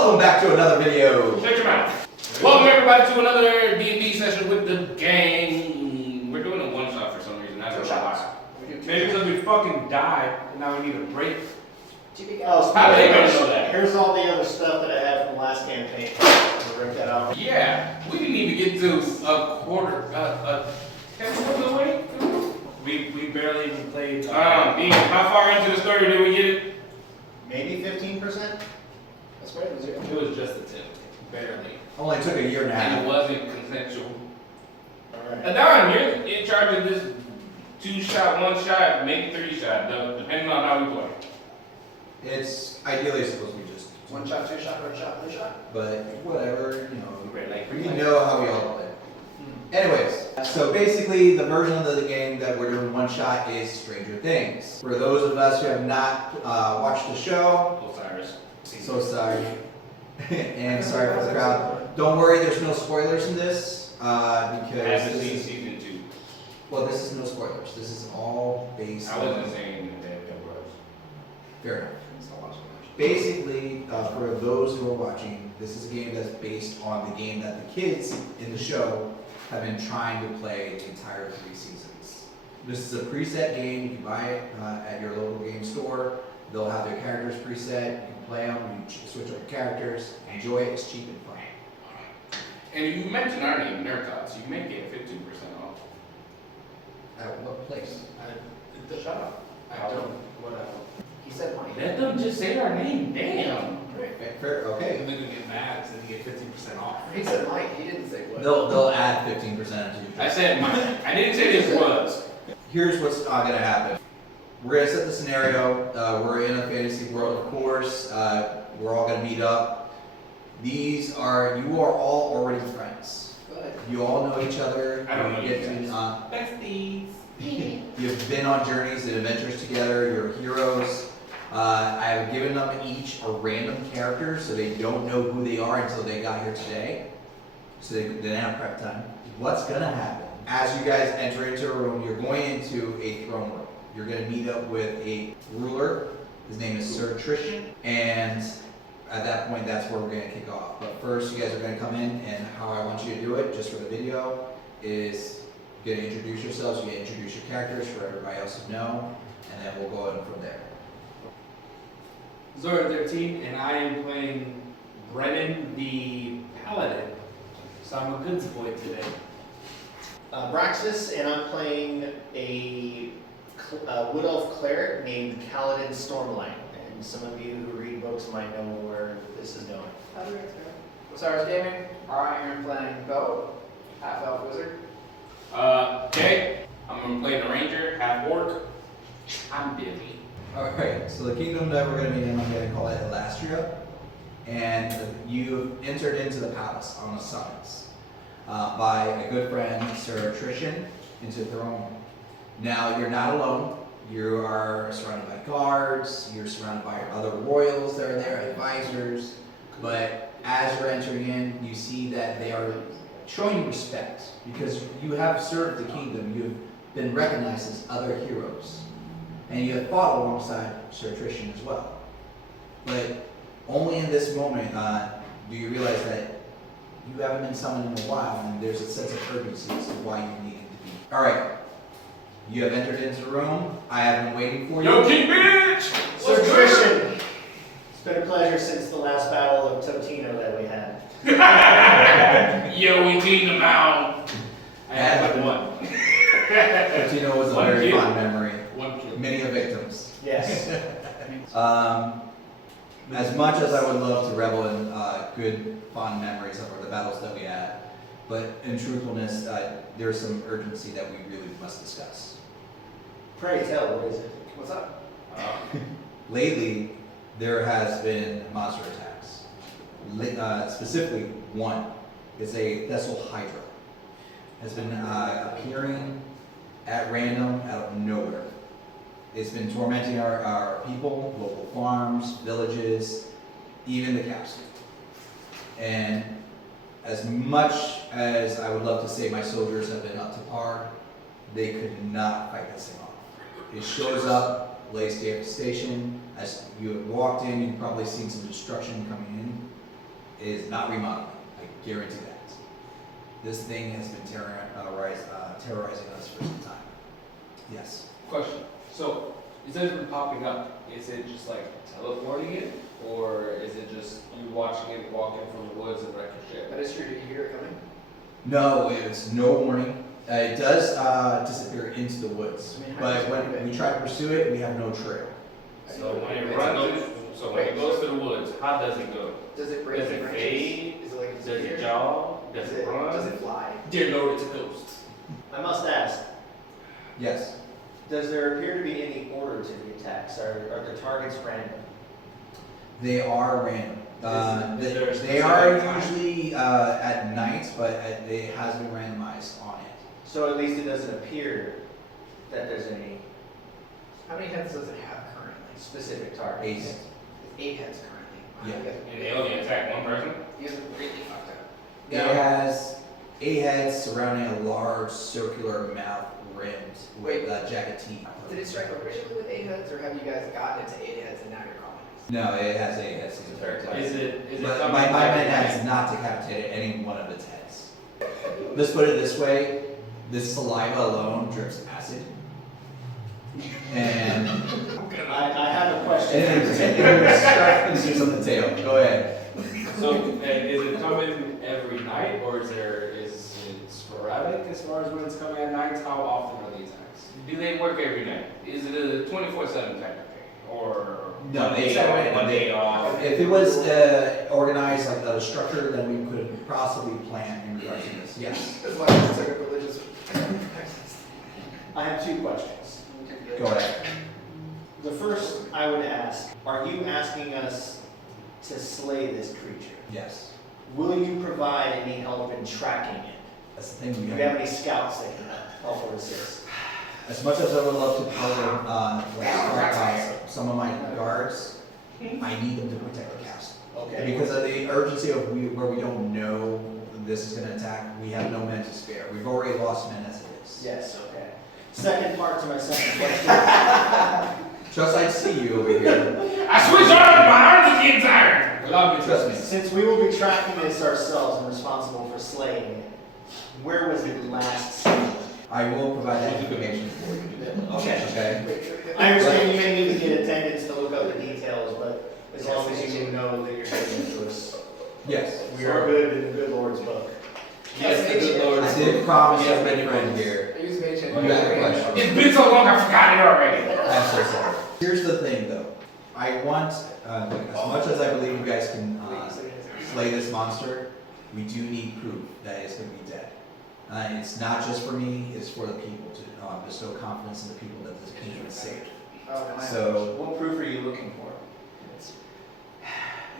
Welcome back to another video. Shut your mouth. Welcome everybody to another D&D session with the gang. We're doing a one shot for some reason. That's a shot. Maybe because we fucking died and now we need a break. Oh, How do they even know that? Here's all the other stuff that I had from the last campaign. I'll rip that out. Yeah, we didn't even get to a quarter. What's the way? We barely even played. Dean, how far into the story did we get it? Maybe 15%? That's right, was it? It was just a tip, barely, Only took a year and a and half. it wasn't consensual. Alright. Don, you're in charge of this 2-shot, 1-shot, maybe 3-shot, depending on how we play. It's ideally supposed to be just 1 shot, 2 shot, 1 shot, 3 shot? but whatever, you know. Like We know how we all play. Anyways, so basically the version of the game that we're doing one shot is Stranger Things. For those of us who have not watched the show, Osiris. so sorry. And sorry for the crowd. Don't worry, there's no spoilers in this, I because haven't this seen is, season 2. well, this is no spoilers. This is all based I on... wasn't saying that there was. Fair enough. Basically, for those who are watching, this is a game that's based on the game that the kids in the show have been trying to play the entire 3 seasons. This is a preset game. You can buy it at your local game store. They'll have their characters preset. You can play them. You switch up characters. Enjoy it. It's cheap and fun. And you mentioned our name, NerdTots. You may get 15% off. At what place? Shut up. I don't, whatever. He said money. Let them just say our name. Damn. Fair, okay. And then you get mad because you get 15% off. He said Mike, he didn't say what. They'll add 15% to your I said mine. I didn't say this was. Here's what's gonna happen. We're gonna set the scenario. We're in a fantasy world, of course. We're all gonna meet up. You are all already friends. Good. You all know each other. I don't know you Get guys. to, Besties. you've been on journeys and adventures together. You're heroes. I have given them each a random character, so they don't know who they are until they got here today. So they didn't have prep time. What's gonna happen? As you guys enter into a room, you're going into a throne room. You're gonna meet up with a ruler. His name is Sir Tristan, and at that point, that's where we're gonna kick off. But first, you guys are gonna come in, and how I want you to do it, just for the video, is you're gonna introduce yourselves. You're gonna introduce your characters for everybody else to know, and then we'll go in from there. Zora 13, and I am playing Brennan the Paladin. So I'm a goods boy today. Braxis, and I'm playing a Wood Elf cleric named Kaladin Stormlight. And some of you who read books might know where this is going. Osiris Gaming, I am playing Bo, half elf wizard. Okay. I'm gonna play the ranger, half orc. I'm busy. Alright, so the kingdom that we're going to be in, I'm going to call it Elastria, and you've entered into the palace on a summons by a good friend, Sir Tristan, into the throne room. Now, you're not alone. You are surrounded by guards, you're surrounded by other royals that are there, advisors, but as you're entering in, you see that they are showing you respect, because you have served the kingdom, you have been recognized as other heroes. And you have fought alongside Sir Tristan as well. But only in this moment do you realize that you haven't been summoned in a while, and there's a sense of urgency as to why you needed to be. Alright, you have entered into the room. I have been waiting for you. Yo, King Bitch! Sir Tristan, it's been a pleasure since the last battle of Totino that we had. Yo, we cleaned them out. I had like one. Tino was a One very kill. fond memory. One kill. Many of victims. Yes. As much as I would love to revel in good, fond memories of the battles that we had, but in truthfulness, there's some urgency that we really must discuss. Pray tell, what is it? What's up? Lately, there has been monster attacks. Specifically, one is a Thessal Hydra. Has been appearing at random out of nowhere. It's been tormenting our people, local farms, villages, even the capital. And as much as I would love to say my soldiers have been up to par, they could not fight this thing off. It shows up, lays devastation. As you have walked in, you've probably seen some destruction coming in. is not remodeling. I guarantee that. This thing has been terrorizing us for some time. Yes. Question. So, it says been popping up. Is it just like teleporting it? Or is it just you watching it walking from the woods and wreck your ship? That is true. Did you hear it coming? No, it's no warning. It does disappear into the woods, I mean, how but does it when move? we try to pursue it, we have no trail. So when it goes to the woods, how does it go? Does it break Does the it branches? fade? Is it like Does it disappear? jog? Does Does it run? Does it fly? Dear Lord, it's a ghost. I must ask, Yes. does there appear to be any order to the attacks? Are the targets random? They are random. Is there a They are specific time? usually at night, but it has been randomized on it. So at least it doesn't appear that there's any How many heads does it have currently? specific targets. 8. It's 8 heads currently. Wow, Yeah. And they only attack one person? You guys are really fucked up. It has 8 heads surrounding a large circular mouth rimmed with jagged teeth. Did it strike originally with 8 heads, or have you guys gotten it to 8 heads and now you're calling it? No, it has 8 heads. It's a very class. Is it But coming my back man at has night? not decapitated any one of its heads. Let's put it this way: this saliva alone drips acid, and I have a question. it's on the tail. Go ahead. So, is it coming every night, or is it sporadic as far as when it's coming at night? How often are the attacks? Do they work every night? Is it a 24/7 type of thing? Or No, one they day said on, random. one day off? If it was organized like a structure, then we could possibly plan in regards to this. Yes. That's why it's like a religious. I have 2 questions. Go ahead. The first I would ask, are you asking us to slay this creature? Yes. Will you provide any help in tracking it? That's the thing Do we you have. have any scouts that can help or assist? As much as I would love to program, strike by some of my guards, I need them to protect the castle. Okay. Because of the urgency of where we don't know this is going to attack, we have no men to spare. We've already lost men as it is. Yes, okay. Second part to my second question. Trust I see you over here. I switched arms, my arms are getting tired. Allow me Trust me. Since we will be tracking this ourselves and responsible for slaying it, where was it last seen? I will provide that information for you. Okay. Okay? I understand you may need to get attendants to look up the details, but as long as you know that you're giving it to us, Yes. we are good in the good Lord's book. Yes, the good Lord. I did promise you my friend here. I use mage hand. You got a question? It's been so long, I forgot it already. I'm so sorry. Here's the thing though. I want, as much as I believe you guys can slay this monster, we do need proof that it's going to be dead. It's not just for me, it's for the people to bestow confidence in the people that this kingdom is safe. So, What proof are you looking for?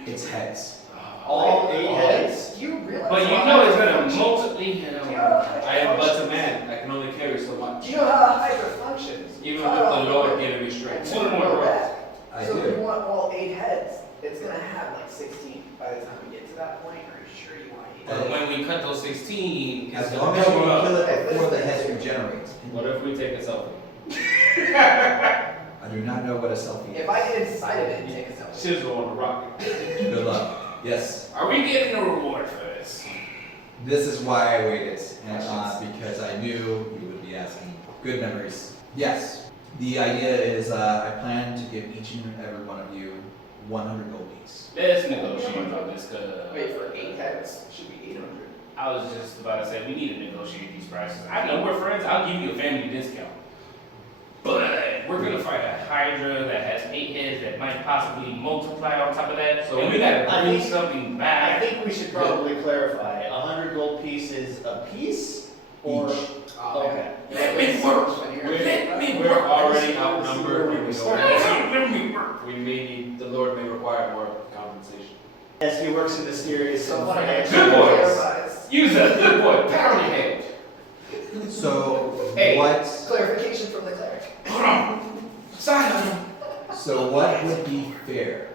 it's heads. All 8 heads? You realize? But you know it's gonna multiply. I am but a man. I can only carry so much. Do you know how Hydra functions? Even with the Lord giving me strength. One more roll. I So if you do. want all 8 heads, it's gonna have like 16 by the time we get to that point. Are you sure you want 8 But heads? when we cut those 16, it's As gonna long as you double up. kill it before the heads regenerate. What if we take a selfie? I do not know what a selfie is. If I get inside of it and take a selfie. Sizzle on the rocket. Good luck. Yes. Are we getting a reward for this? This is why I waited, and, because I knew you would be asking. Good memories. Yes. The idea is I plan to give each and every one of you 100 gold piece. Let's negotiate on this, Wait, for 8 heads, should be 800. I was just about to say, we need to negotiate these prices. I know we're friends, I'll give you a family discount. But we're gonna fight a Hydra that has 8 heads that might possibly multiply on top of that. So And we gotta I bring think- something I back. think we should probably clarify, 100 gold pieces a piece? Or, Each. okay. Let me work. We're already outnumbered. and we don't- Let me work. We may need, the Lord may require more compensation. As he works in mysterious So and what financial Good boys. ways. clarifies. Use a good boy, pound your head. So, Hey. Clarification from the cleric. Hold on. Sign on him. So what would be fair?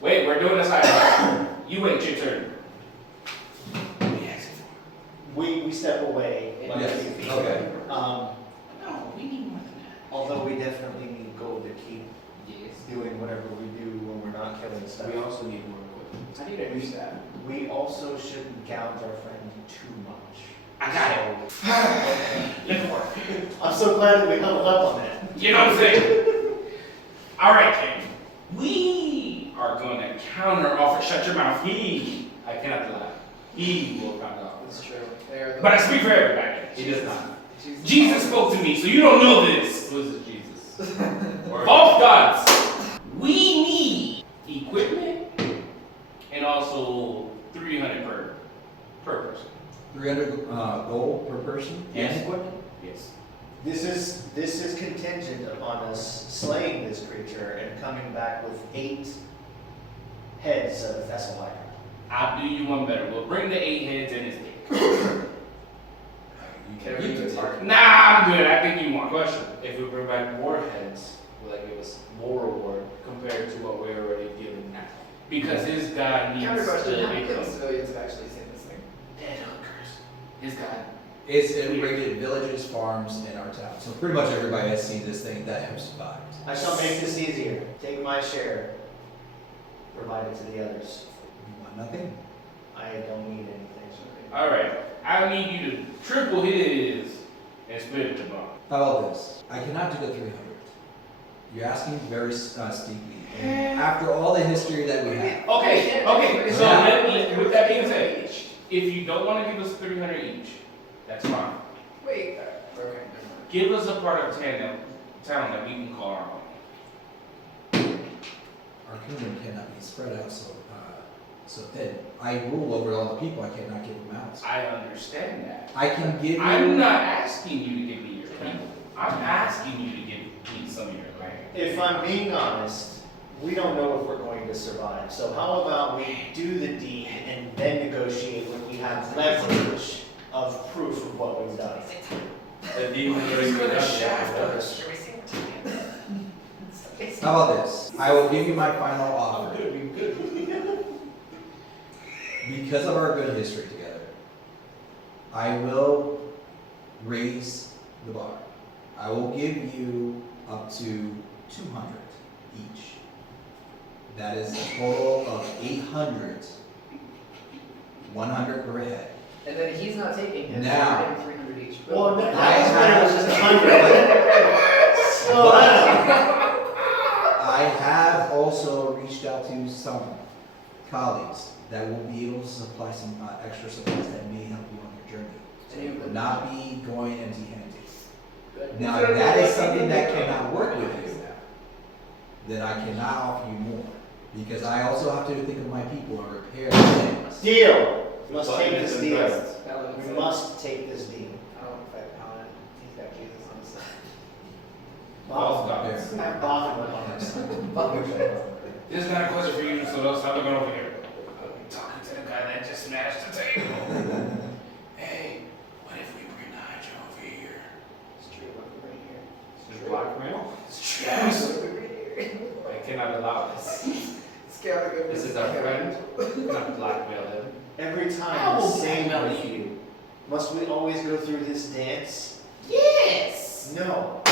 Wait, we're doing this high. You wait your turn. We step away. like Yes, 2 feet. okay. No, we need more than Although we definitely need gold to keep that. Yes. doing whatever we do when we're not killing stuff. We also need more equipment. I need a new stat. We also shouldn't gouge our friend too much. I got it. Let it work. I'm so glad that we held up on that. You know what I'm saying? All right, King. We are going to counter offer. Shut your mouth. I cannot lie. He will find out. That's true. They are the- But I speak for everybody. He does not. Jesus spoke to me, so you don't know this. Who is it, Jesus? False gods. We need equipment and also 300 per person. 300 gold per person Yes. and equipment? Yes. This is contingent upon us slaying this creature and coming back with 8 heads of Thessalonica. I'll do you one better. We'll bring the 8 heads and his dick. You can use it. Nah, I'm good. I think you want. Question, if we bring back more heads, will that give us more reward compared to what we're already given now? Because his God needs Counter question, how to many of the become civilians have actually seen this thing? dead hookers. His God. It's rated villages, farms, and our town. So pretty much everybody has seen this thing that have survived. I shall make this easier. Take my share, provide it to the others. You want nothing? I don't need anything. All right. I need you to triple his and split it tomorrow. How about this? I cannot do the 300. You're asking very steeply. And after all the history that we have, Okay. So Yeah. with that being said, if you don't want to give us 300 each, that's fine. Wait, okay, never mind. Give us a part of town that we can call our own. our kingdom cannot be spread out so thin. I rule over all the people. I cannot give them out. I understand that. I can give you. I'm not asking you to give me your people. I'm asking you to give me some of your land. If I'm being honest, we don't know if we're going to survive. So how about we do the deed and then negotiate when we have leverage of proof of what we've done. The demon already He's gonna done shaft that. us. How about this? I will give you my final offer. Because of our good history together, I will raise the bar. I will give you up to 200 each. That is a total of 800. 100 per head. And then he's not taking his, Now. we're getting 300 each. Well, no, I that's when it was have- just 100. Slow down. I have also reached out to some colleagues that will be able to supply some extra supplies that may help you on your journey. So you will not be going empty-handed. Good. Now, if that is something that cannot work with you, then I cannot offer you more. Because I also have to think of my people and repair things. Deal. We must But take it's this deal. impressed. We must take this deal. I don't affect Colin. He's got Jesus on his side. False Bob, gods. I have Bob on our side. This is not a question for you, so don't stop looking over here. I'm talking to the guy that just smashed the table. Hey, what if we bring the Hydra over here? It's true, what we're right here. Is it blackmail? It's trash. What we're right here. I cannot allow this. Scale the good. This is our friend. Not blackmail him. Every I time will the same blackmail with you. Must we always go through this dance? Yes! No.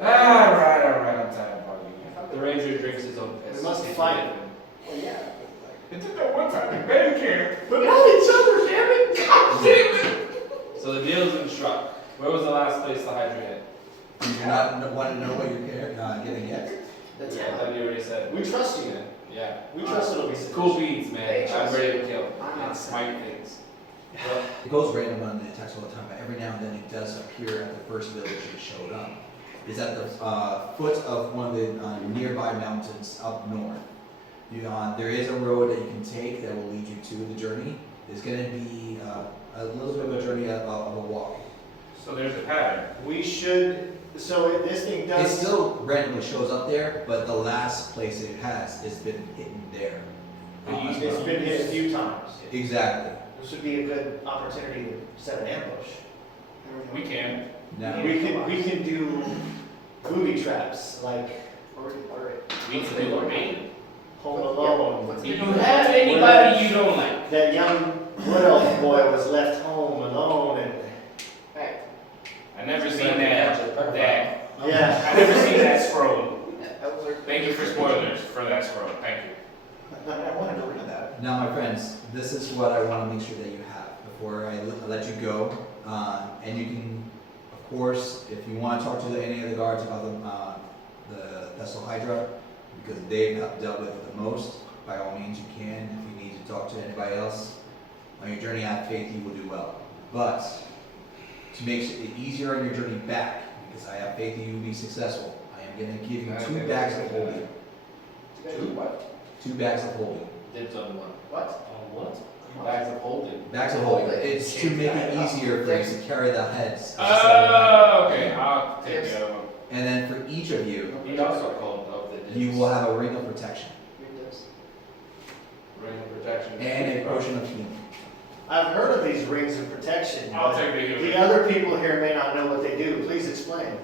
Alright, I'm tired of arguing. The ranger drinks his own piss. We must Can't fight. forgive him. Well, yeah. It took that one time in band camp. But not each other, damn it! God damn it! So the deal's been struck. Where was the last place the Hydra hit? You do not want to know what you're getting yet? The I town. thought you already said. We trust you. Yeah. We trust it'll be Cool beans, man. They I'm trust ready you. to kill. I'm not And smite things. Well, It goes random on the attacks all the time, but every now and then it does appear at the first village it showed up. It's at the foot of one of the nearby mountains up north. There is a road that you can take that will lead you to the journey. It's going to be a little bit of a journey of a walk. So there's a pattern. We should, so this thing It does. still randomly shows up there, but the last place it has been hidden there. It's been hit a few times. Exactly. This would be a good opportunity to set an ambush. We can. Now, We can do booby traps like We can do a bait. Home Alone. Do you have anybody you don't like? That young wood elf boy was left home alone and Hey, I never seen that. yeah. I never seen that scroll. that was our. Thank you for spoilers for that scroll. Thank you. I wanted to read that. Now, my friends, this is what I want to make sure that you have before I let you go. And you can, of course, if you want to talk to any of the guards about the Vessel Hydra, because they've dealt with it the most, by all means you can. If you need to talk to anybody else on your journey, I have faith you will do well. But to make it easier on your journey back, because I have faith that you will be successful, I am going to give you 2 bags of holding. What? 2 bags of holding. Dibs on one. What? On what? Bags of holding. Bags of holding. It's to make it easier for you to carry the heads. Oh, okay. I'll take the other one. And then for each of you, He also called of the dibs. you will have a ring of protection Ring of protection. and a potion of healing. I've heard of these rings of protection, I'll but take the other the one. other people here may not know what they do. Please explain.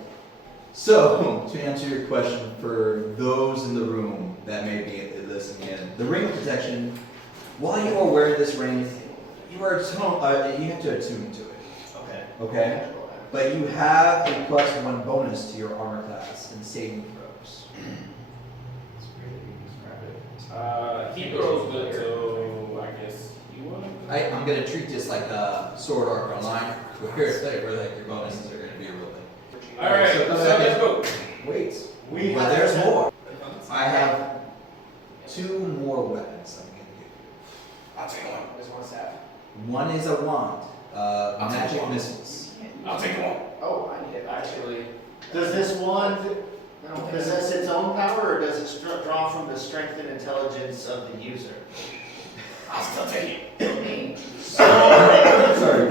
So, to answer your question, for those in the room that may be listening in, the ring of protection, while you are wearing this ring, you are you have to attune to it. Okay. Okay? But you have a +1 bonus to your armor class and saving throws. He rolls good, so I guess you want to. I'm gonna treat this like a sword art online, where like your bonuses are gonna be real big. Alright, So so come back let's in. go. Wait, but there's more. I have 2 more weapons I'm gonna give you. I'll take one. There's one staff. One is a wand, I'll take magic one. missiles. I'll take one. Oh, I need it. Actually, Does this wand I don't think possess its own power, or does it draw from the strength and intelligence of the user? I'll still take it. it's Sorry,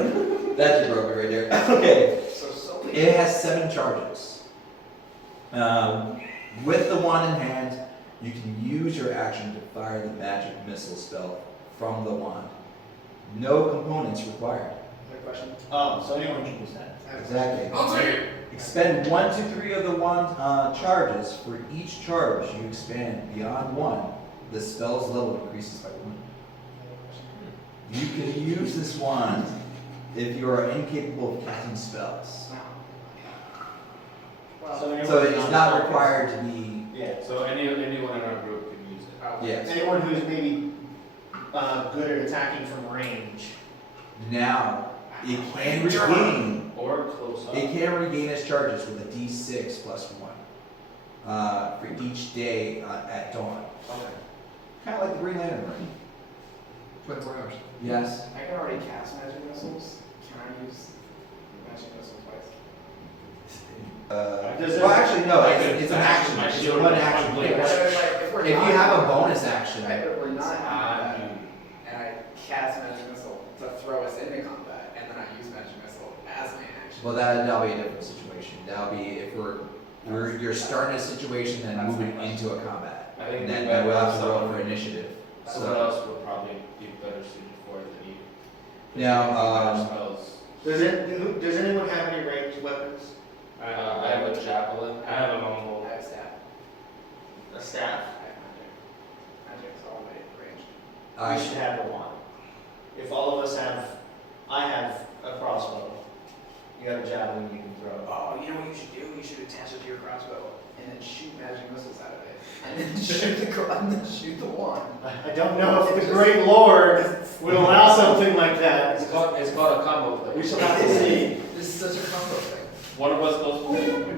that just broke me right there. Okay, so it has 7 charges. With the wand in hand, you can use your action to fire the magic missile spell from the wand. No components required. Good question. Oh, so anyone can use that. Exactly. I'll take it. Expend 1 to 3 of the wand charges. For each charge you expand beyond 1, the spell's level increases by 1. You can use this wand if you are incapable of casting spells. Well, So anyone it's not required to be. Yeah. so anyone in our group can use it. Yes. Anyone who's maybe good at attacking from range. Now it can regain. Or close up. It can regain its charges with a D6 plus 1 for each day at dawn. Okay. Kind of like the Green Lantern ring. 24 hours. Yes. I can already cast magic missiles. Can I use magic missiles twice? Well, actually, no. It's an action. It's a 1 action. If you have a bonus action, If we're not in combat, and I cast magic missile to throw us into combat, and then I use magic missile as my action. well, that'll be a different situation. That'll be if you're starting a situation and moving into a combat. I think And it'd then be we'll better have to roll someone- for initiative. Someone So else would probably be better suited for it than you. Now, Spells. Does anyone have any ranged weapons? I have a javelin. I have a longbow. I have staff. A staff. I have magic. Magic's all my ranged. I We should have a wand. If all of us have, I have a crossbow. You have a javelin you can throw. Oh, you know what you should do? You should attach it to your crossbow and then shoot magic missiles out of it, and then shoot the wand. I don't know if the great Lord would allow something like that. It's called a combo play. We shall have to see. This is such a combo thing. One of us goes.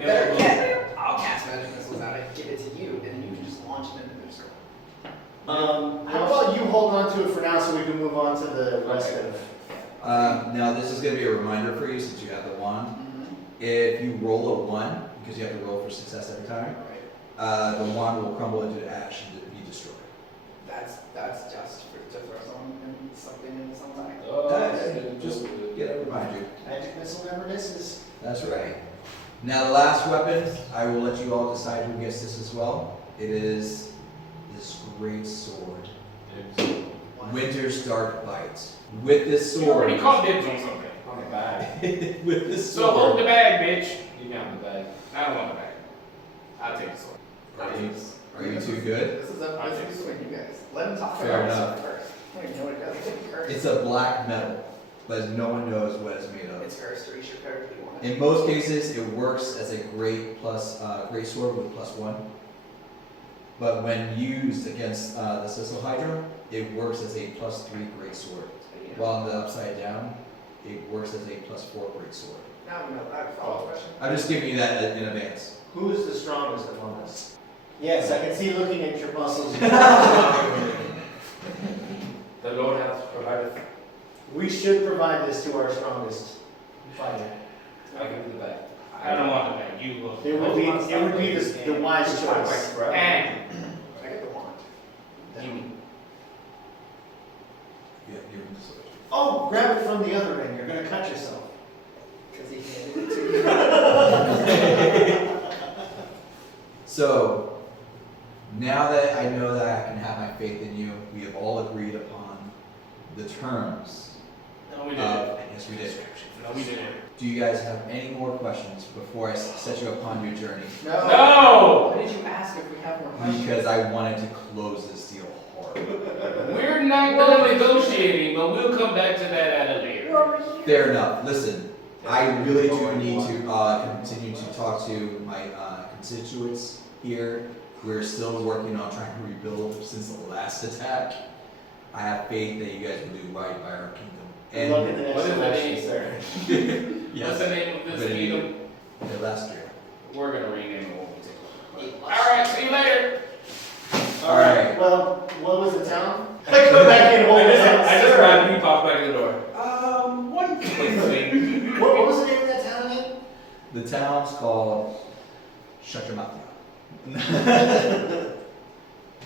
Better yet, I'll cast magic missiles out of it, give it to you, and then you can just launch it into their circle. How about you hold on to it for now so we can move on to the rest of. now this is going to be a reminder for you since you have the wand. If you roll a 1, because you have to roll for success every time, Right. the wand will crumble into ash and be destroyed. That's just to throw something in someone's eye. Just get it, remind you. Magic missile never misses. That's right. Now the last weapon, I will let you all decide who gets this as well. It is this great sword, Winter's Dark Bite. With this You already sword, called dibs on something. On the bag. with this So hold sword, the bag, bitch. You got the bag. I don't want the bag. I'll take the sword. are you too good? This is between you guys. Let him talk Fair about enough. it first. I don't even know what it does. It's cursed. It's a black metal, but no one knows what it's made of. It's cursed. Reach your code if you want it. In most cases, it works as a great sword with +1. but when used against the Sissel Hydra, it works as a +3 great sword. While on the upside down, it works as a +4 great sword. Now, I have a follow-up question. I'm just giving you that in advance. Who is the strongest among us? Yes, I can see looking at your muscles. The Lord has provided. We should provide this to our strongest fighter. I'll give you the bag. I don't want to make you look. It would be the wise choice. And I get the wand. give me. Yeah, give him the sword. Oh, grab it from the other end. You're gonna cut yourself. Because he handed it to you. So, now that I know that I can have my faith in you, we have all agreed upon the terms. No, we did. Yes, we did. No, we didn't. Do you guys have any more questions before I set you upon your journey? No. No! Why did you ask if we have more questions? Because I wanted to close this deal hard. We're not done negotiating, but we'll come back to that at a later. Fair enough. Listen, I really do need to continue to talk to my constituents here. We're still working on trying to rebuild since the last attack. I have faith that you guys will do right by our kingdom. And Look at the next what is the election, name? sir. What's the name of this But kingdom? last year. We're gonna rename it when we take it. Alright, see you later. All right. Well, what was the town? I come back in hold it up, I just sir. grabbed you, popped back in the door. One quick thing. What was the name of that town again? The town's called Shut Your Mouth.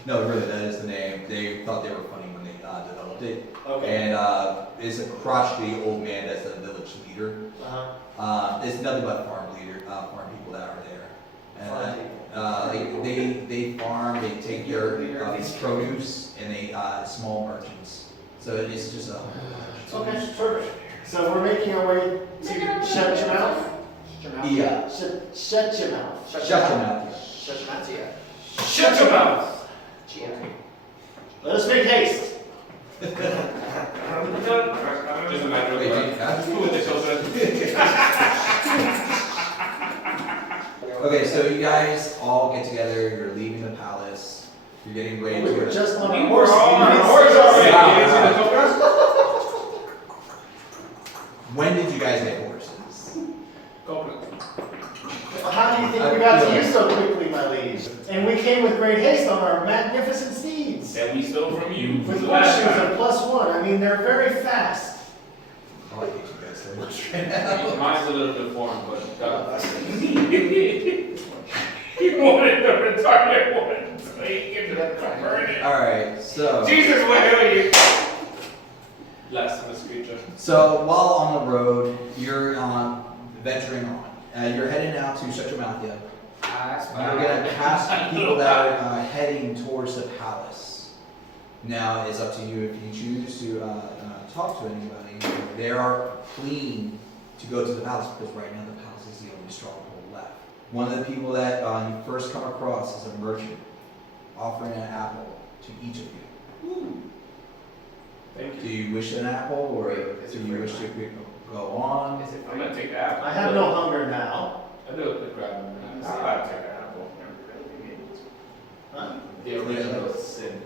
No, really, that is the name. They thought they were funny when they developed it. Okay. And it's a crotchety old man that's the village leader. Uh-huh. It's nothing but farm people that are there. Farm And they farm, they take care of its produce, and they small merchants. So it's just a. Okay, perfect. So we're making our way to shut your mouth? Yeah. Shut your mouth. Shut your mouth. Shut your mouth, Chia. Shut your mouth. Chia. Let us make haste. Just a matter of Wait, time. that's- Who with the children? Okay, so you guys all get together, you're leaving the palace, you're getting ready We were to. just on We our were horse. on You our didn't horse see us. already. Yeah. You didn't see the children? When did you guys get horses? How do you think we got to you so quickly, my liege? And we came with great haste on our magnificent steeds. That we stole from you With last horseshoes time. of +1. I mean, they're very fast. Oh, I hate you guys so much right now. Mine's a little deformed, but God. He wanted the retarded one, so he can burn it. Alright, so. Jesus will heal you. Last of this creature. So while on the road, you're venturing on. You're heading out to Shut Your Mouth Yet. You're gonna pass people that are heading towards the palace. Now it's up to you if you choose to talk to anybody. They are fleeing to go to the palace because right now the palace is the only stronghold left. One of the people that you first come across is a merchant offering an apple to each of you. Thank Do you. you wish an apple or Is do it you free? wish to go on? Is it I'm gonna take the apple. I have no hunger now. I do a quick grab. I'm about to take the apple. Huh? The original sin.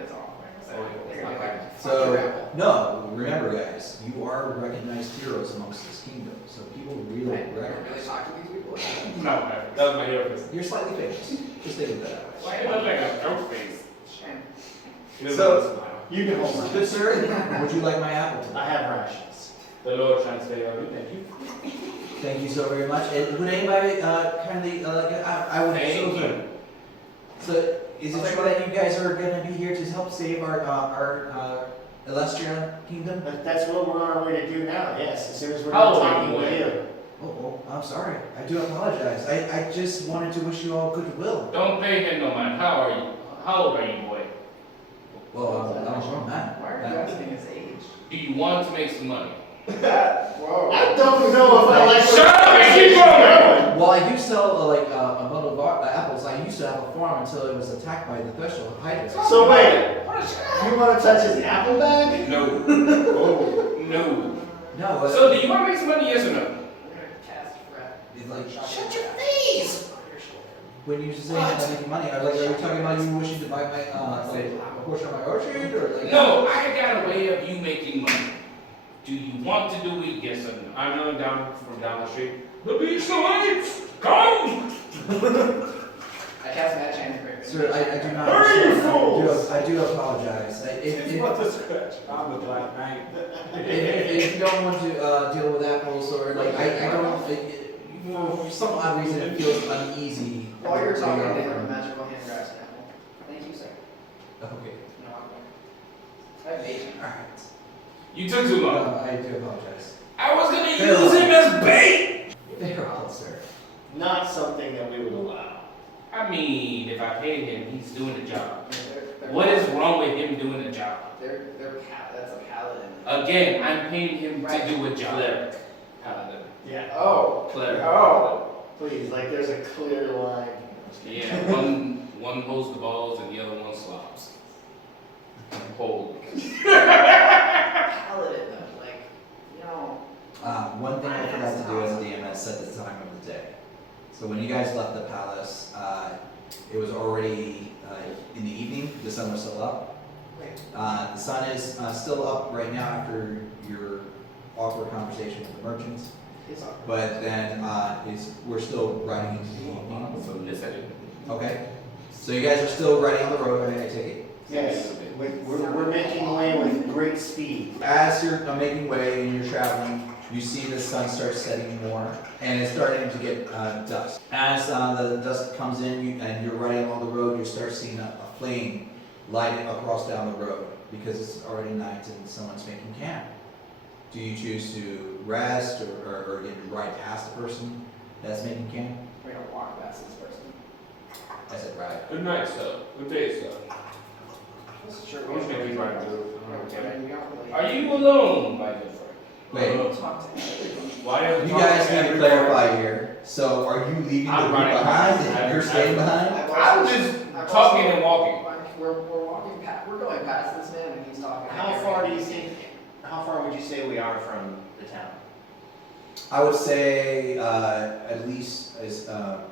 It's all. Oh, it's not bad. So, no, remember guys, you are recognized heroes amongst this kingdom, so people really I don't really recognize you. talk to these people. No, That was my hero face. You're slightly famous, just think of that. Why it looked like a goat face. Shame. He doesn't So- want to smile. You can hold mine. Good sir, would you like my apple today? I have rations. The Lord transfer you. Thank you. Thank you so very much, and would anybody kindly, I would Thank so you. good. So, is it true that you guys are gonna be here to help save our Illustrian kingdom? That's what we're on our way to do now, yes, as soon as we're How done old are talking you, with boy? you. Oh, I'm sorry, I do apologize, I just wanted to wish you all goodwill. Don't pay him no mind. How are you? How old are you, boy? Well, I'm from that. Why are you asking his age? Do you want to make some money? Whoa. I don't know if I like. Shut up and keep going! Well, I do sell a bundle of apples. I used to have a farm until it was attacked by the threshold hydra. So wait, you want to touch his apple bag? No. Oh. No. No, So do you want to make some money, yes or no? I'm gonna cast Fret. it's like Shut your face! On your shoulder. when you say you're not making money, are you talking about you wishing to buy my like a portion of my orchard or like? No, I got a way of you making money. Do you want to do it? Yes or no? I'm going down from down the street. The beach awaits! Come! I cast Match and Quick. Sir, I do not. Hurry, you understand. fools! I do apologize. It's what the scratch. I'm the Black Knight. If you don't want to deal with apples or like I don't for some odd reason it feels uneasy. While you're talking to to him, a magical hand grabs an apple. Thank you, sir. Okay. No, I have vision. All right. You took too long. I do apologize. I was gonna use him as bait! Farewell, sir. Not something that we would allow. I mean, if I paid him, he's doing the job. They're What is wrong with him doing the job? that's a paladin. Again, I'm paying him to do a job. Cleric. Paladin. Yeah. Oh. Cleric. Oh. Please, like there's a clear line. Yeah, one holds the balls and the other one slops. Hold. Paladin though, like, you know. One thing I forgot to do as a DM is set the time of the day. So when you guys left the palace, it was already in the evening. The sun was still up. The sun is still up right now after your awkward conversation with the merchants. But then we're still riding into the evening. So listen. Okay. So you guys are still riding on the road, I take it. Yes, we're making way with great speed. As you're making way and you're traveling, you see the sun start setting more, and it's starting to get dusk. As the dusk comes in and you're riding along the road, you start seeing a flame lighting across down the road because it's already night and someone's making camp. Do you choose to rest or again ride past the person that's making camp? We're gonna walk past this person. I said ride. Good night, sir. Good day, sir. Sure. I'm just gonna keep riding through. Are you alone, my good friend? Wait, Talk to everyone. Why have you guys need to clarify here. So are you leaving the I'm group riding behind behind. and you're staying behind? I'm just talking and walking. We're walking past, we're going past this man and he's talking. How far do you think? How far would you say we are from the town? I would say at least is a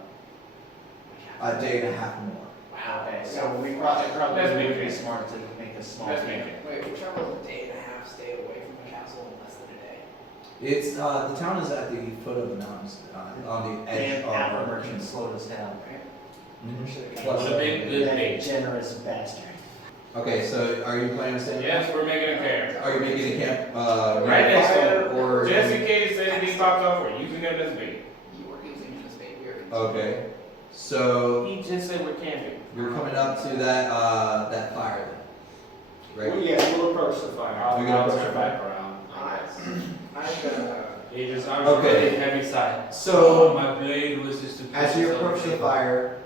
day and a half more. Wow. Okay, so we probably Let's would make be it. smart to make a small. Let's make it. Wait, we traveled a day and a half, stay away from the castle in less than a day. It's the town is at the foot of the mountains on the edge And of Apple merchant slowed us down. Right? Mhm. What a big good That bait. generous bastard. Okay, so are you planning to stay? Yes, we're making a camp. Are you making a camp Right next to fire, him. or Just in case anything pops up, we're using it as bait. You were using him as bait, we were. Okay, so He just said we're camping. you're coming up to that fire then, Well, right? yes, we'll approach the fire. We're gonna I'll approach turn the fire. back around, I guess. I'm gonna. I'm Okay. really heavy side. So my blade was just to. as you approach the fire,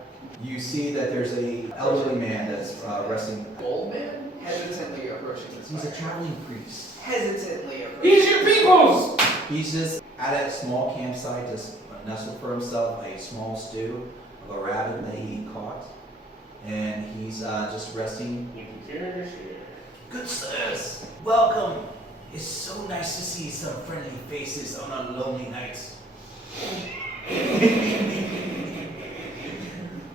you see that there's a elderly man that's resting. Old man hesitantly approaching this He's a fire. traveling priest. Hesitantly approaching. He's your peoples! He's just at a small campsite, just nestled for himself a small stew of a rabbit that he caught, and he's just resting. You can carry this here. Good sirs, welcome. It's so nice to see some friendly faces on a lonely night.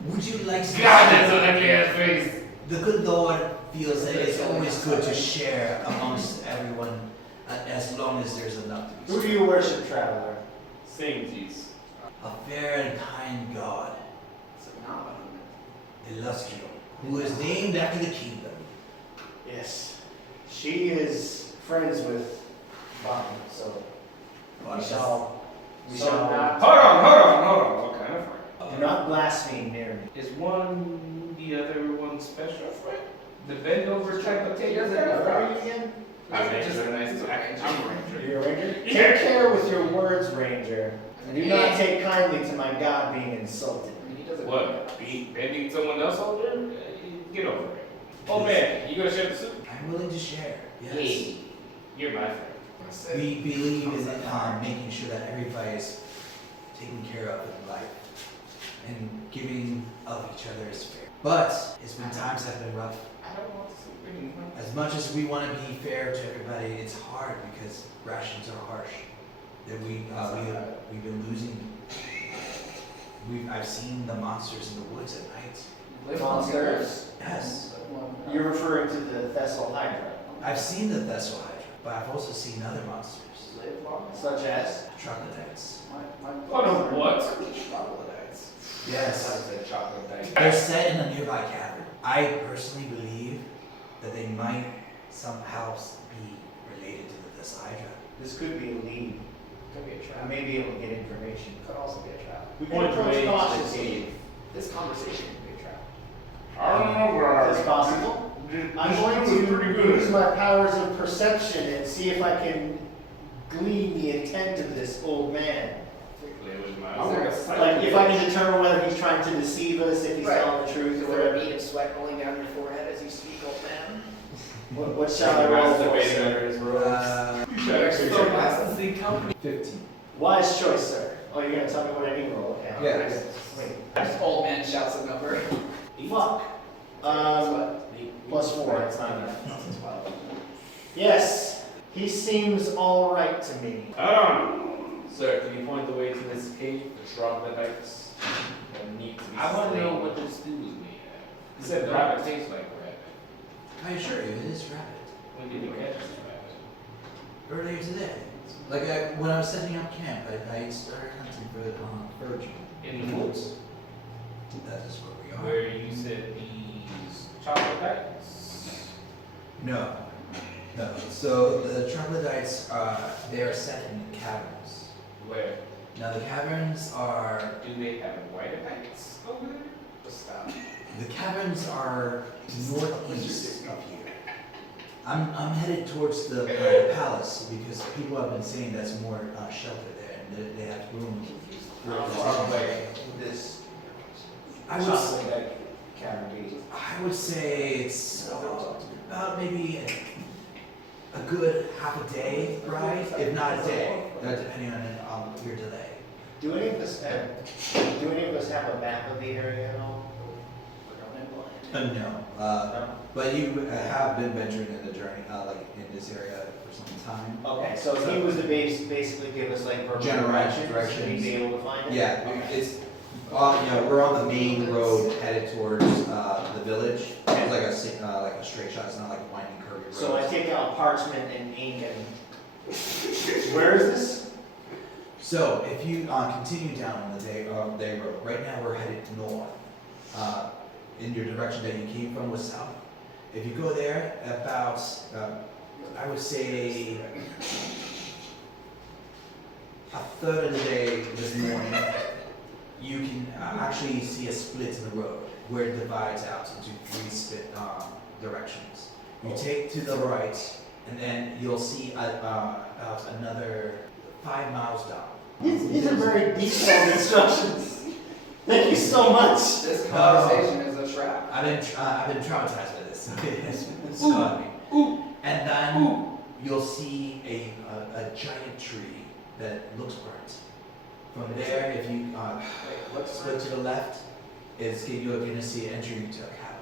Would you like some? God, that's an ugly ass face. The good Lord feels that it's always good to share amongst everyone, as long as there's enough to be Who do shared. you worship, traveler? Samesies. A fair and kind God, So not one Illustrio, who is named after the kingdom. Yes. She is friends with Bonnie, so we shall Hold on. not, What kind of friend? do not blaspheme near me. Is one the other one special friend? The bend over type of tail? Where are you again? I'm just a nice I'm a ranger. You're a ranger? Yeah. Take care with your words, ranger. And do not take kindly to my God being insulted. I mean, he doesn't. What? Bending someone else over? Get over it. Oh man, you gonna share the soup? I'm willing to share, yes. Hey, you're my friend. We believe in making sure that everybody is taken care of in life and giving of each other is fair. But it's been times have been rough. I don't want to soup anymore. As much as we want to be fair to everybody, it's hard because rations are harsh. That we've been losing I've seen the monsters in the woods at night. Monsters. Yes. You're referring to the Thessal Hydra, I've seen the Thessal Hydra, but I've also seen other monsters. Live long. such as. Troglodytes. My Hold on, what? Troglodytes. Yes. said chocolate dice. They're set in a nearby cavern. I personally believe that they might somehow be related to the Thessal Hydra. This could be a lead. Could be a I trap. may be able to get information. Could also be a trap. We can Point approach ways to cautiously. This conversation could be a trap. I don't know, bro. Is this possible? I'm going to use my powers of perception and see if I can glean the intent of this old man. Like, if I can determine whether he's trying to deceive us, if he's Right. telling the truth, Is or there a whatever. bead of sweat rolling down your forehead as you speak, old man? What shall I roll for, Masturbating sir? under his robes. You should actually So check nice. out the company. 15. Wise choice, sir. Oh, you're gonna tell me what I need to roll? Okay. Yes. Wait. Just old man shouts a number. Fuck. What? +4. It's not enough. 12. Yes. He seems all right to me. Hold on. Sir, can you point the way to this cave, the troglodytes that need to be I want to know slain? what this stew is made of. You said rabbit tastes like rabbit. I assure you, it is rabbit. When did you catch this rabbit? Earlier today, when I was setting up camp, I started hunting for fur. In the woods? That is where we are. Where you said these chocolate dice? No. So the troglodytes they are set in caverns. Where? Now the caverns are Do they have white dice over there? Stop. the caverns are northeast of here. I'm headed towards the palace because people have been saying that's more shelter there and they have room. How far away would this I would s- chocolate cavern be? I would say it's about maybe a good half a day ride, if not a day, depending on your delay. Do any of us have a map of the area at all? We're going in blind. No, No? but you have been venturing in the journey, like in this area for some time. Okay, so if he was to basically give us like verbal General directions, directions. we'd be able to find it? Yeah, Okay. it's, we're on the main road headed towards the village. It's like a straight shot, it's not like a winding curvy road. So I take out parchment and ink and, where is this? So if you continue down on the day road, right now we're headed north. In your direction that you came from was south. If you go there about, I would say, a third of the day this morning, you can actually see a split in the road where it divides out into three directions. You take to the right, and then you'll see about another 5 miles down. These are very detailed instructions. Thank you so much. This conversation is a trap. I've been traumatized by this. It's scarred me. And then you'll see a giant tree that looks burnt. From there, if you What's split to the left, you're going to see an entry to a cabin.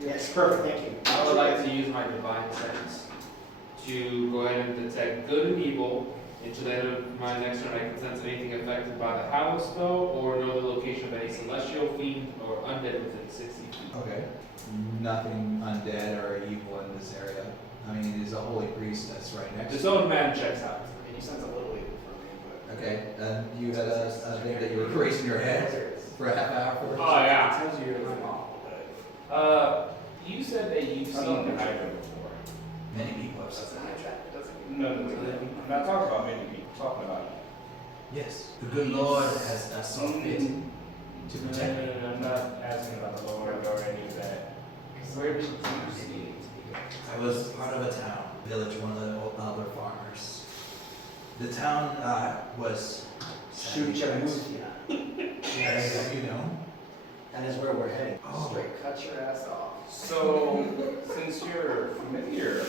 Yes, perfect, thank you. I would like to use my divine sense to go ahead and detect good and evil. Into the end of my next turn, I can sense anything affected by the house spell or know the location of any celestial fiend or undead within 60 feet. Okay. Nothing undead or evil in this area. I mean, there's a holy priest that's right next This to old man checks out. I mean, you sense a little evil from me, Okay, and you had a thing that you were raising your head for a half hour for? Oh, yeah. but it tells you you're living awful. You said that you've seen the Hydra before. Many people have That's said a high trap. It doesn't. No, I'm not talking about many people. I'm talking about yes, the good Lord has saw fit to No, protect me. I'm not asking about the Lord or any of that. Where did you see I was part of a town, village, one of the elder farmers. The town was. Shuchamuthia. Yes, you know. That is where we're heading. Oh, Straight cut your ass off. So, since you're familiar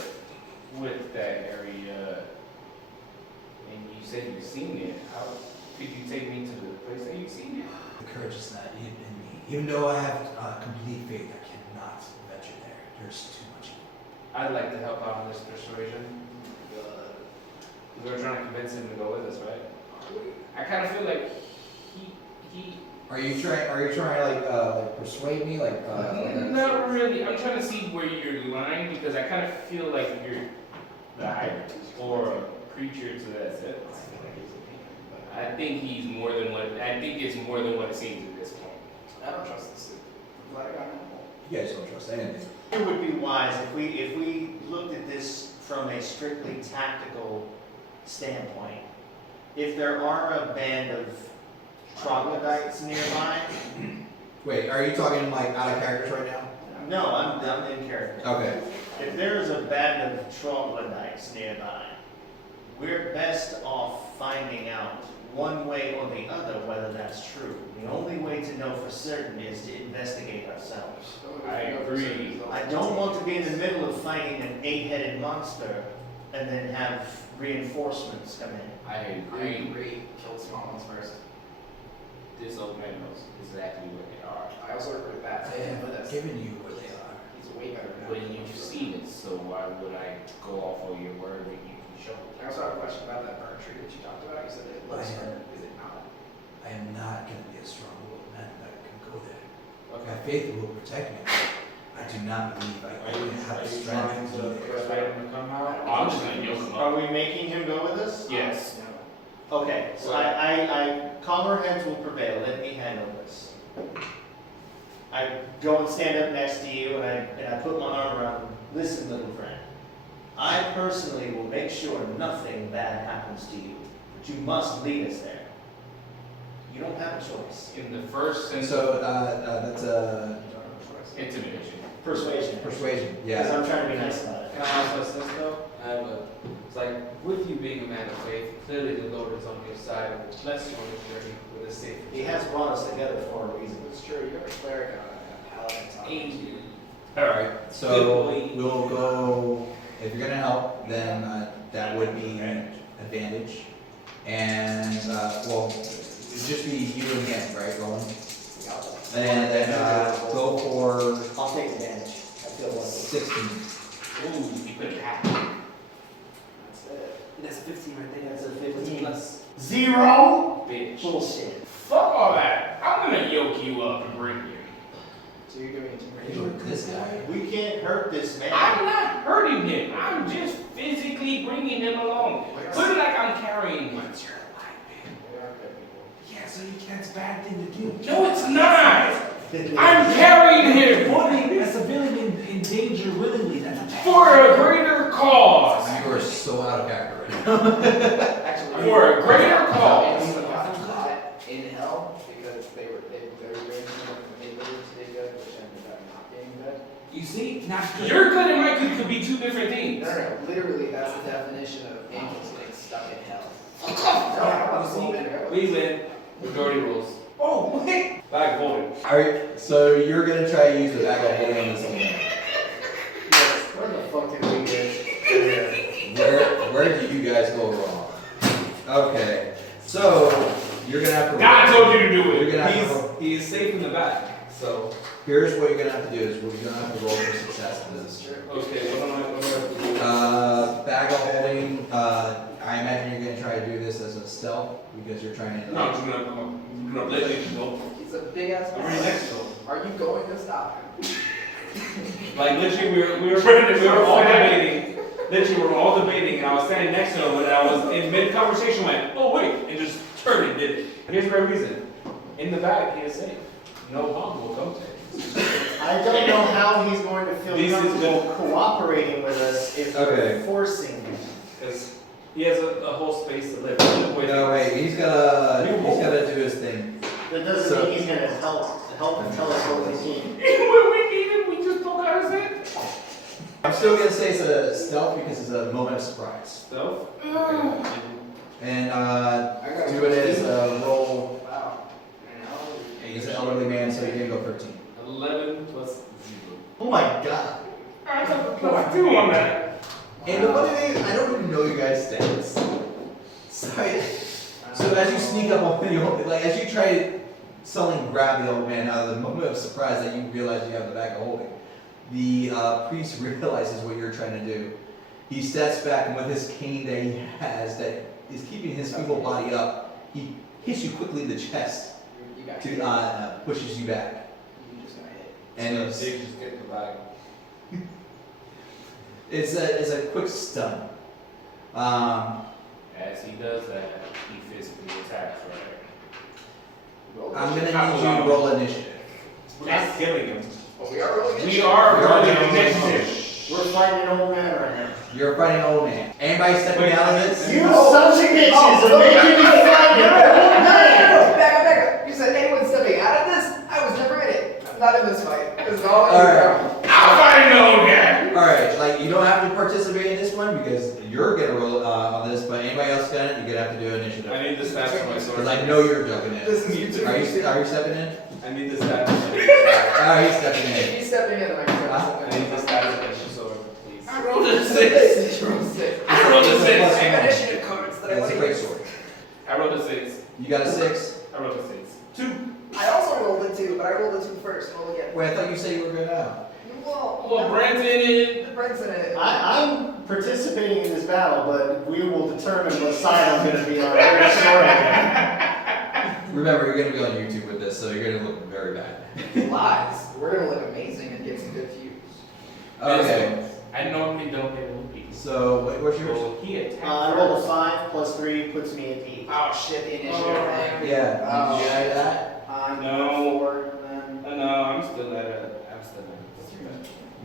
with that area, and you said you've seen it, how could you take me to the place that you've seen it? the courage is not in me. Even though I have complete faith, I cannot venture there. There's too much evil. I'd like to help out on this persuasion. We're trying to convince him to go with us, right? I kind of feel like he Are you trying like persuade me like? Not really. I'm trying to see where you're lying because I kind of feel like you're the hybrid or a creature to that sense. I think he's more than what. I think it's more than what it seems at this point. I don't trust this suit. Like, I don't know. You guys don't trust anything. It would be wise if we looked at this from a strictly tactical standpoint. If there are a band of troglodytes nearby, Wait, are you talking like out of characters right now? no, I'm in character. Okay. If there is a band of troglodytes nearby, we're best off finding out one way or the other whether that's true. The only way to know for certain is to investigate ourselves. I agree. I don't want to be in the middle of fighting an 8-headed monster and then have reinforcements come in. I I agree. agree. Kill the small ones first. This old man knows exactly what they are. I also work with bats. They With have us. given you where they are. He's way better than When you've seen it, so why would I go off on your word when you can show it? I also have a question about that burnt tree that you talked about. You said it looks I am. burnt. Is it not? I am not going to be a strong willed man that can go there. My faith will protect me. I do not believe I Are you have the trying strength to to be there. persuade him to come out? I'm just gonna yoke him Are up. we making him go with us? Yes. Okay, so I calmer heads will prevail. Let me handle this. I go and stand up next to you and I put my arm around him. Listen, little friend. I personally will make sure nothing bad happens to you, but you must lead us there. You don't have a choice. In the first sense So of that's intimidation. Persuasion. persuasion. Because Yeah. I'm trying to be nice about it. Can I ask this though? It's like, with you being a man of faith, clearly the Lord is on your side and will bless you on your journey with a safe He has brought us together for a reason. It's true. You're a cleric and a paladin. so- angel. All right. So we'll go. If you're gonna help, then that would be an advantage. And well, it'd just be you and him, right, Roland? And then go for I'll take advantage. I feel like 16. Ooh, you put it half. That's it. That's a 15 right there. That's a 15. Plus. 0. Bitch. Bullshit. Fuck all that. I'm gonna yoke you up and bring you. So you're doing Hey, intimidation. look, this guy. We can't hurt this man. I'm not hurting him. I'm just physically bringing him along. Put it like I'm carrying him. We are good people. Yeah, so you can't. It's a bad thing to do. No, it's not. I'm carrying him Putting a civilian in danger willingly. That's a bad for a greater cause. You are so out of character right now. Actually, For a greater cause. Some got caught in hell because they were doing something that they believed to be good, which ended up not being good. You see, not good. Your good and my good could be two different things. No. Literally, that's the definition of angels getting stuck in hell. We win. Majority rules. Oh, wait. Bag voting. Alright, so you're gonna try to use the bag of holding on this one. Where the fuck did we get? Where did you guys go wrong? Okay, so you're gonna have to. God told you to do You're it. gonna have to. He's safe in the back. So. Here's what you're gonna have to do is you're gonna have to roll for success in this. Okay, what am I have to do? Bag of holding. I imagine you're gonna try to do this as a stealth because you're trying to. No, I'm gonna let you go. He's a big ass I'm right next to him. Are you going to stop him? Like literally, we were all debating. Literally, we were all debating, and I was standing next to him, and I was in mid conversation, went, "Oh wait," and just turned and did it. Here's my reason: in the bag, he is safe. No harm will come to him. I don't know how he's going to feel This is comfortable cooperating with us if Okay. we're forcing him. Because he has a whole space to live. No, wait. He's gotta do his thing. That doesn't So- mean he's gonna help and tell us what we need. When we need him, we just poke out his head. I'm still gonna say it's a stealth because it's a moment of surprise. Stealth. And I got do it as a roll. Wow. He's an elderly man, so you're gonna go 13. 11 plus 0. Oh my god. I got the plus 2 on that. And the funny thing is, I don't even know you guys' stats. So as you sneak up on the old, like as you try to suddenly grab the old man out of the moment of surprise that you realize you have the bag of holding, the priest realizes what you're trying to do. He steps back and with his cane that he has that is keeping his feeble body up, he hits you quickly in the chest. You guys pushes you back. You just gonna hit. And So it's, they just get the bag. it's a quick stun. As he does that, he physically attacks, right? Roll I'm initiative. gonna need you to roll initiative. We're not killing him. Oh, we are rolling We initiative. are rolling rolling initiative. We're fighting an old man right now. You're fighting an old man. Anybody stepping Wait. out of this? You sons of bitches are making me fight an old man! Back up. You said anyone stepping out of this? I was never in it. I'm not in this fight. This is all you, Alright. bro. I'm fighting the old guy. Alright, like you don't have to participate in this one because you're gonna roll on this, but anybody else got it, you're gonna have to do initiative. I need the stats for my sword. Because I know you're jumping in. This is you too. Are you stepping in? I need the stats. Oh, he's stepping If in. he's stepping in, then I can I need the stats for my sword, please. I rolled a 6. You rolled a 6. I rolled a It's a 6. plus I have one. initiative cards that I That's want a to great use. sword. I rolled a 6. You got a 6? I rolled a 6. 2. I also rolled a 2, but I rolled a 2 first. Roll again. Wait, I thought you said you were good out. Well, Brent's in it. The Brent's in it. I'm participating in this battle, but we will determine what side I'm gonna be on very shortly. Remember, you're gonna be on YouTube with this, so you're gonna look very bad. Lies. We're gonna look amazing and get some good views. Okay, I normally don't get OP. so what's yours? So he attacked I rolled a first. 5 plus 3 puts me at 8. Oh shit, the initiative Oh, thing. Yeah, Oh, did you add that? I'm No. 4, and then No, I'm still at a.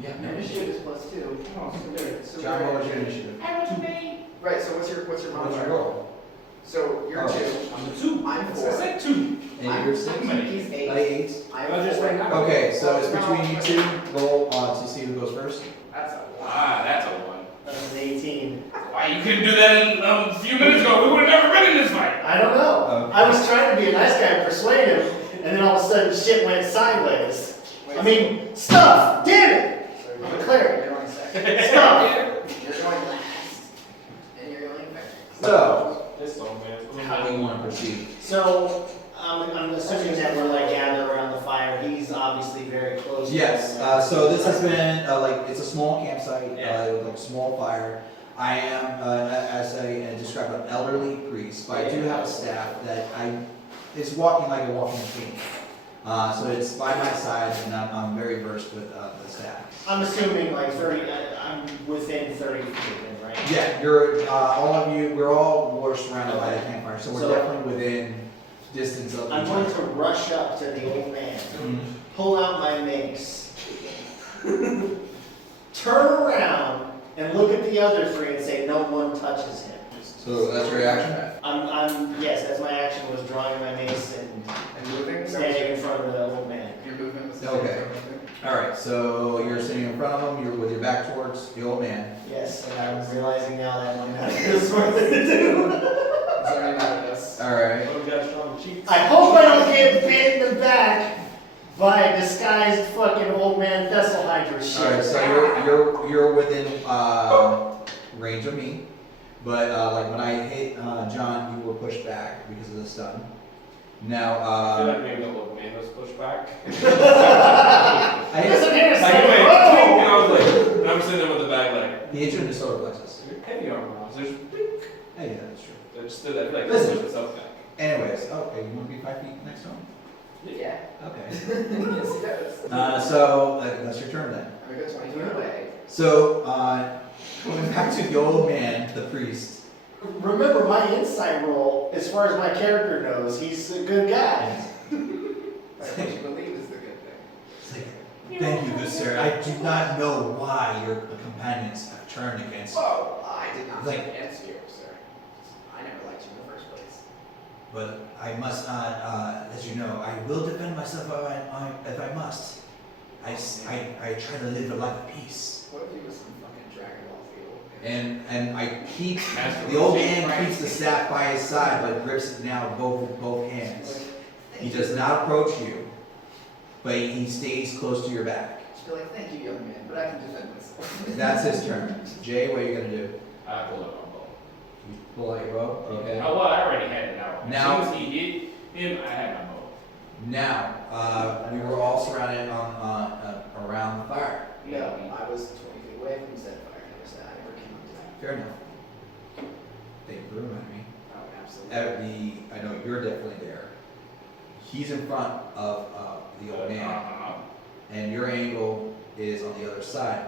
Yeah, your initiative is plus 2. Oh, so good. So John, we're- what was your initiative? I rolled an 8. Right. So what's your What's your modifier? roll? So you're Oh. 2. I'm a 2. I'm I 4. said 2. And you're 6? He's 8. Like 8? I'm I just 4. went out. Okay, so it's between you two. Roll to see who goes first. That's a lot. Ah, that's a 1. That's an 18. Why you couldn't do that in, a few minutes ago? We would have never been in this fight. I don't know. Okay. I was trying to be a nice guy and persuade him, and then all of a sudden shit went sideways. Wait, I mean, stuff! Damn it! so I'm a cleric. you're going second. Stuff! You're going last. And you're going first. So, This song, man. how do you want to proceed? So, I'm assuming that we're like gathered around the fire. He's obviously very close. to Yes, us. so this has been, like, it's a small campsite, Yeah. with like a small fire. I am, as I described, an elderly priest, but I do have a staff that is walking like a walking cane. So it's by my side, and I'm very versed with the staff. I'm assuming like 30, I'm within 30 feet of him, right? Yeah, you're, all of you, we're surrounded by the campfire, so we're So- definitely within distance of I'm each going other. to rush up to the old man, Mhm. pull out my mace, turn around, and look at the other 3 and say, no one touches him. So that's your reaction? Yes, that's my action, was drawing my mace and And moving? standing in front of the old man. Your movement was Okay. Alright, so you're sitting in front of him, you're with your back towards the old man. Yes, and I'm realizing now that I'm not the smart thing to do. Is there any about this? Alright. Oh, we got strong cheeks. I hope I don't get bit in the back by a disguised fucking old man Thessal Hydra shit. Alright, so you're within range of me, but like when I hit John, you were pushed back because of the stun. I feel Now, like maybe the old man was pushed back. I Doesn't hit, hear Like, say, wait, "Oh!" and I was like, and I'm sitting there with the bag like, he hit you in the solar plexus. heavy armor on. So there's, Hey, yeah, that's true. I just did that. I feel like Listen. it pushed itself back. Anyways, okay, you want to be 5 feet next to him? Yeah. Okay. Yes, he does. So that's your turn then. I'm a good 20 feet away. So, going back to the old man, the priest. Remember my insight roll, as far as my character knows, he's a good guy. That's what you believe is the good thing. It's like, thank you, good sir. I do not know why your companions have turned against you, Whoa, I did not Like- turn against you, sir. I never liked you in the first place. but I must not, as you know, I will defend myself if I must. I try to live a life of peace. What if he was some fucking Dragon Ball Z old man? And I keep, Master the old Roshi. man keeps the staff by his side, but grips it now with both hands. He does not approach you, but he stays close to your back. Just be like, thank you, young man, but I can defend myself. That's his turn. Jay, what are you gonna do? I pull up my bow. You pull out your bow? Okay. Oh, well, I already had it out. Now- As soon as he hit him, I had my bow. Now, we were all surrounded around the fire. No, I was 20 feet away from said fire. I never came up to that. Fair enough. Thank you for reminding me. Oh, absolutely. I know you're definitely there. he's in front of the old man, and your angle is on the other side.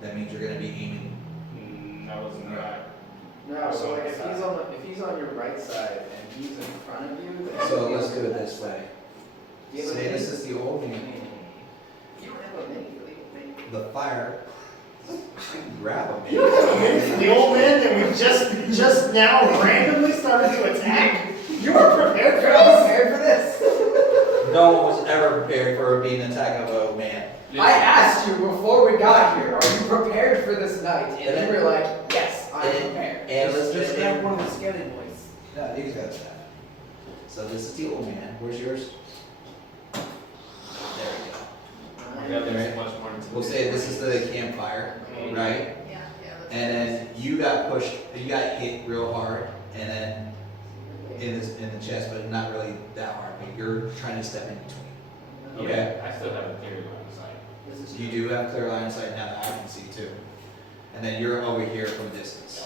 That means you're gonna be aiming. That was right. No, so like if he's on your right side and he's in front of you, then So let's do it this way. Do you have a Say this mini? is the old man. You don't have a mini for the old man. The fire. Grab him. You don't have a minute for the old man that we just now randomly started to attack? You were prepared for You're not this? prepared for this? No one was ever prepared for being attacked of an old man. I asked you before we got here, are you prepared for this night? And you were like, yes, I'm prepared. And let's Just just grab one of the skelly boys. Yeah, these guys have. So this is the old man. Where's yours? There we go. Yeah, there's much more into We'll say this is the campfire, right? Yeah, yeah. And then you got pushed, you got hit real hard, and then in the chest, but not really that hard. But you're trying to step in between. Okay. I still have a theory on the side. You do have clear line of sight now that I can see too. And then you're over here from a distance.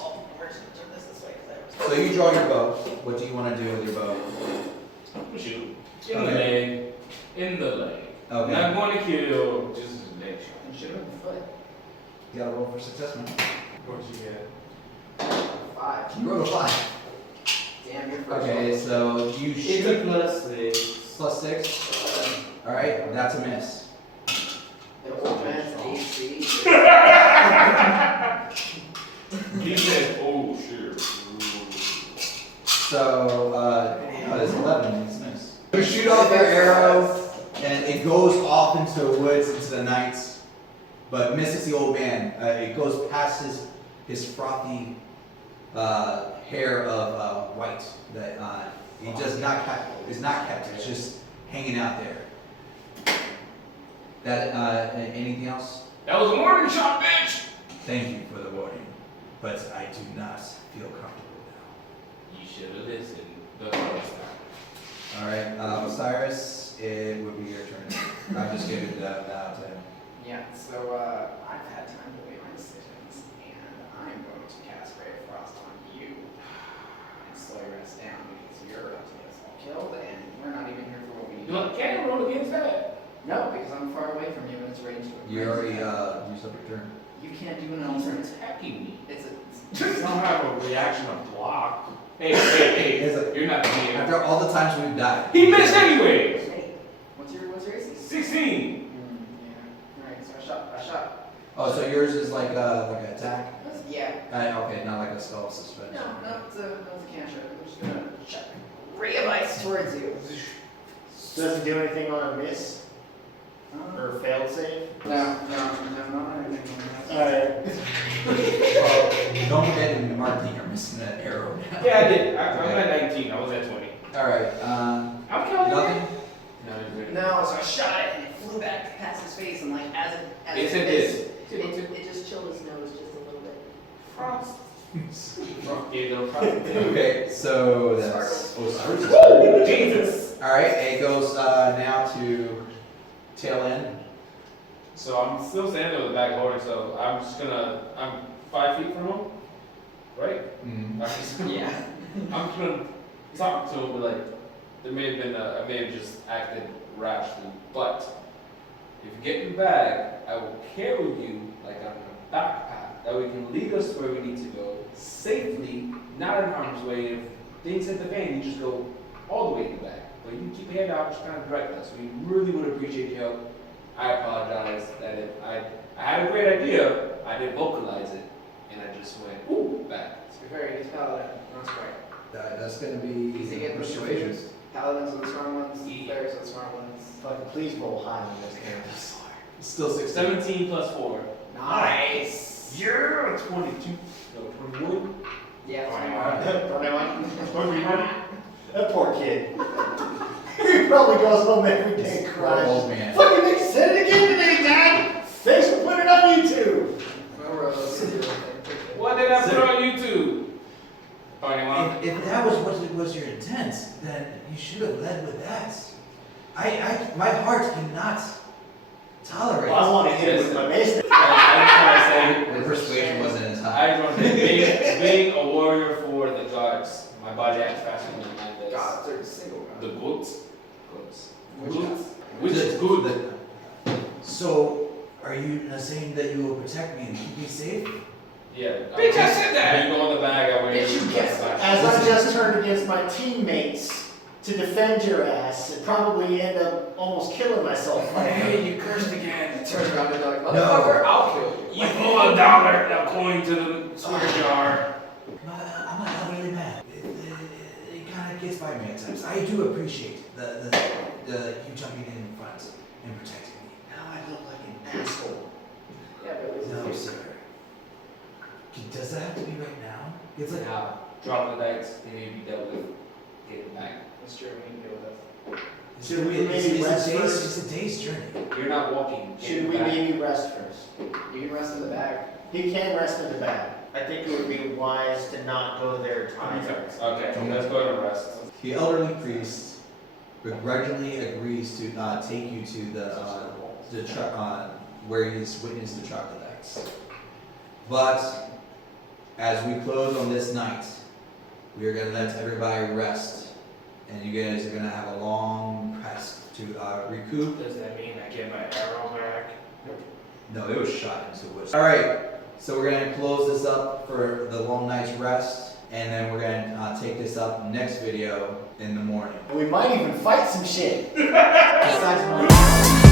So you draw your bow. What do you want to do with your bow? Shoot. In the Okay. leg. In the leg. Okay. Not going to kill, just a leg shot. And shoot him in the foot. You gotta roll for success, man. What'd you get? 5. You rolled a 5. Damn, you're first. Okay, so you It's a shoot +6. plus 6. All right, that's a miss. The old man's AC. He said, oh, sure. So, it's 11, it's a miss. You shoot off your arrow, and it goes off into the woods, into the nights, but misses the old man. It goes past his frothy hair of white that he does not is not kept. It's just hanging out there. That anything else? That was a warning shot, bitch! Thank you for the warning, but I do not feel comfortable now. You should have listened the first time. All right, Osiris, it would be your turn. I'm just giving that now to him. Yeah, so I've had time to weigh my decisions, and I'm going to cast Ray of Frost on you and slow your ass down because you're about to get us all killed, and we're not even here for what we need. You want can I roll against that? No, because I'm far away from you and it's ranged. You already used up your turn. You can't do an You're alternate. attacking me. It's a. Just don't have a reaction of block. Hey, Is it- you're not the DM. After all the times we've died. He missed anyways! Hey, what's your AC? 16! Yeah. Alright, so I shot. Oh, so yours is like an attack? Yeah. Okay, not like a spell suspension. No, it's a cantrip. I'm just gonna shot ray of ice towards you. Doesn't do anything on a miss or failed save? No, not anything. Alright. Don't forget to mark that you're missing that arrow now. Yeah, I did. I'm at 19. I was at 20. Alright, I'm killing nothing? No, you're good. No, so I shot it and it flew back past his face and like as it It's it in missed, this. it just chilled his nose just a little bit. Frost. Yeah, no problem. Okay, so that's Osiris. Woo! Jesus! Alright, it goes now to tail end. So I'm still standing with the back holding, so I'm 5 feet from him, right? Mm. I'm just Yeah. I'm just gonna talk to him, but like, there may have been I may have just acted rashly, but if you get your bag, I will carry you like on a backpack, that we can lead us where we need to go safely, not in harm's way. If things hit the fan, you just go all the way in the back. But you keep your hand out, just kind of direct us. We really would appreciate your help. I apologize that if I had a great idea, I didn't vocalize it, and I just went, ooh, back. So you're very good paladin. That's great. That's gonna be Easy to get persuasion. Paladins are the strong ones, clerics are the smart ones. Fucking please roll high on this character. Still 16. 17 plus 4. Nice! Yeah, 22. No, 21. Yeah, That poor kid. He probably goes home every day Poor crying. old man. Fucking they said it again today, Dad! Thanks for putting it on YouTube! What did I put on YouTube? Oh, you want? If that was your intent, then you should have led with that. My heart cannot tolerate. Well, I want to hit it with my mace. I just want to say, The persuasion wasn't as high. I just want to say, being a warrior for the gods, my body acts faster than mine does. Gods are single gods. The goats? Goods. Which is good. So, are you saying that you will protect me and keep me safe? Yeah. Bitch, I said that. When you go in the bag, I want you Bitch, you to guessed back. As I just turned against my teammates to defend your ass and probably end up almost killing myself fighting. Hey, you cursed again. Turns around and they're like, motherfucker, I'll kill you. You owe $1 coin to the swear jar. I'm not really mad. It kind of gets by me at times. I do appreciate the you jumping in front and protecting me. Now I look like an asshole. Yeah, but No, sir. Does that have to be right now? It's like, Now, drop the dice, they need to be dealt with. Get it back. that's true, we can deal with it. Should we maybe rest first? It's a day's journey. You're not walking. Get Should it we back. maybe rest first? You can rest in the bag. He can rest in the bag. I think it would be wise to not go there tired. Okay, let's go to rest. The elderly priest begrudgingly agrees to take you to the truck where he's witnessed the troglodytes. But as we close on this night, we are gonna let everybody rest, and you guys are gonna have a long rest to recoup. Does that mean I get my arrow back? No, it was shot into the woods. All right, so we're gonna close this up for the long night's rest, and then we're gonna take this up next video in the morning. We might even fight some shit. Besides